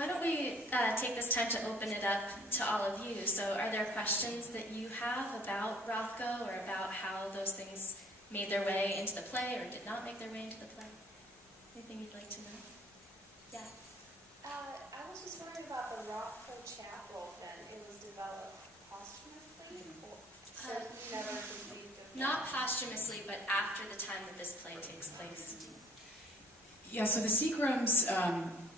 Why don't we take this time to open it up to all of you? So are there questions that you have about Rothko or about how those things made their way into the play or did not make their way into the play? Anything you'd like to know? Yeah. I was just wondering about the Rothko Chapel then. It was developed posthumously? So you never conceived of it? Not posthumously, but after the time that this play takes place. Yeah, so the Seagram's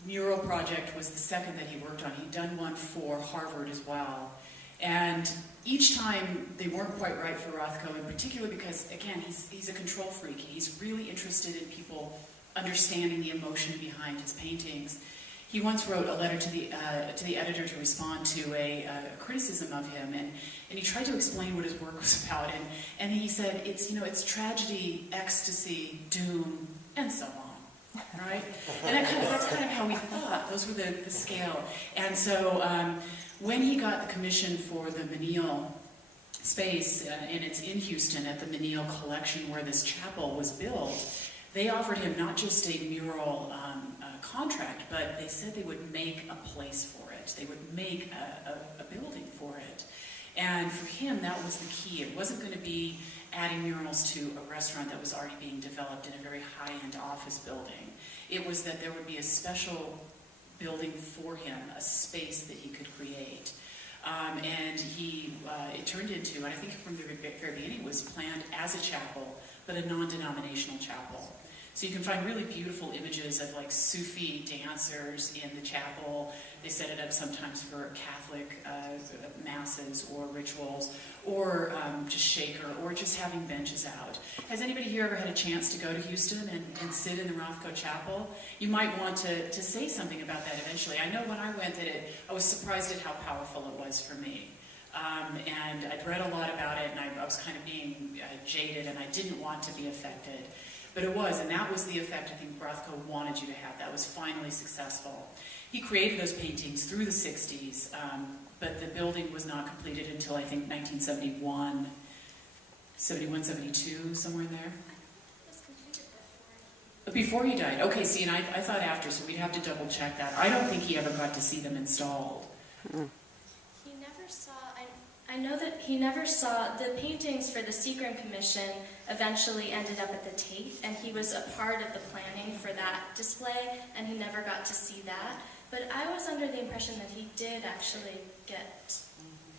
mural project was the second that he worked on. He'd done one for Harvard as well. And each time they weren't quite right for Rothko, in particular because, again, he's a control freak. He's really interested in people understanding the emotion behind his paintings. He once wrote a letter to the editor to respond to a criticism of him, and he tried to explain what his work was about. And he said, it's tragedy, ecstasy, doom, and so on. Right? And that's kind of how we thought. Those were the scale. And so when he got the commission for the Menil space, and it's in Houston at the Menil Collection where this chapel was built, they offered him not just a mural contract, but they said they would make a place for it. They would make a building for it. And for him, that was the key. It wasn't going to be adding murals to a restaurant that was already being developed in a very high-end office building. It was that there would be a special building for him, a space that he could create. And it turned into, and I think from the very beginning, it was planned as a chapel, but a non-denominational chapel. So you can find really beautiful images of like Sufi dancers in the chapel. They set it up sometimes for Catholic masses or rituals, or just shaker, or just having benches out. Has anybody here ever had a chance to go to Houston and sit in the Rothko Chapel? You might want to say something about that eventually. I know when I went that I was surprised at how powerful it was for me. And I'd read a lot about it, and I was kind of being jaded, and I didn't want to be affected. But it was, and that was the effect I think Rothko wanted you to have. That was finally successful. He created those paintings through the 60s, but the building was not completed until I think 1971, 71, 72, somewhere in there. It was completed Before he died. Okay, see, and I thought after, so we'd have to double check that. I don't think he ever got to see them installed. He never saw, I know that he never saw, the paintings for the Seagram Commission eventually ended up at the Tate, and he was a part of the planning for that display, and he never got to see that. But I was under the impression that he did actually get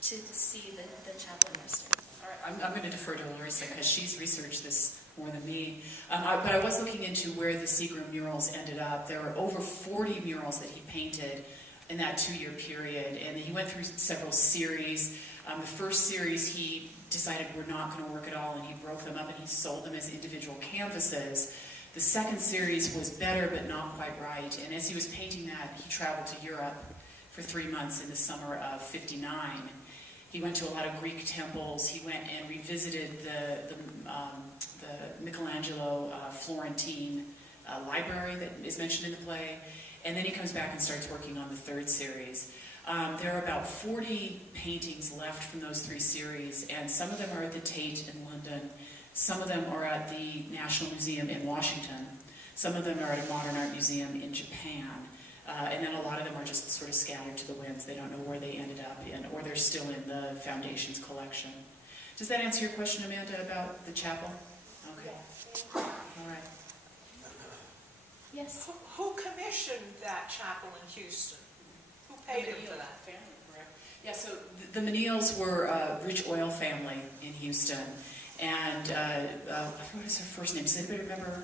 to see the chapel in Western. All right, I'm going to defer to Larissa because she's researched this more than me. But I was looking into where the Seagram murals ended up. There were over 40 murals that he painted in that 2-year period, and he went through several series. The first series he decided were not going to work at all, and he broke them up and he sold them as individual canvases. The second series was better but not quite right, and as he was painting that, he traveled to Europe for 3 months in the summer of '59. He went to a lot of Greek temples. He went and revisited the Michelangelo Florentine library that is mentioned in the play, and then he comes back and starts working on the third series. There are about 40 paintings left from those 3 series, and some of them are at the Tate in London, some of them are at the National Museum in Washington, some of them are at a modern art museum in Japan, and then a lot of them are just sort of scattered to the winds. They don't know where they ended up in, or they're still in the Foundation's collection. Does that answer your question, Amanda, about the chapel? Okay. All right. Yes? Who commissioned that chapel in Houston? Who paid him for that? Family, correct? Yeah, so the Menils were a rich oil family in Houston. And what is her first name? Does anybody remember?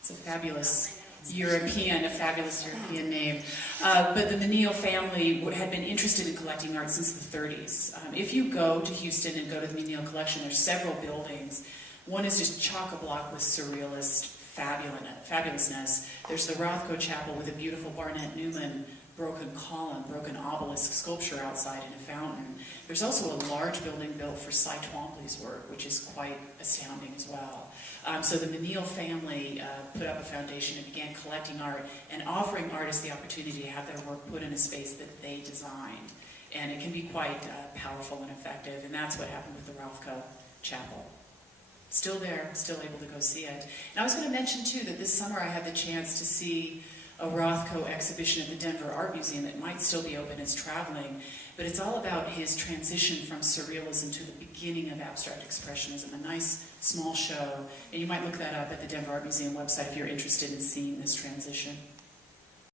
It's a fabulous European name. But the Menil family had been interested in collecting art since the 30s. If you go to Houston and go to the Menil collection, there's several buildings. One is just chock-a-block with surrealist fabulousness. There's the Rothko Chapel with a beautiful Barnett Newman broken column, broken obelisk sculpture outside in a fountain. There's also a large building built for Cy Twombly's work, which is quite astounding as well. So the Menil family put up a foundation and began collecting art and offering artists the opportunity to have their work put in a space that they designed. And it can be quite powerful and effective, and that's what happened with the Rothko Chapel. Still there, still able to go see it. And I was going to mention, too, that this summer I had the chance to see a Rothko exhibition at the Denver Art Museum that might still be open as traveling, but it's all about his transition from surrealism to the beginning of abstract expressionism, a nice small show, and you might look that up at the Denver Art Museum website if you're interested in seeing this transition.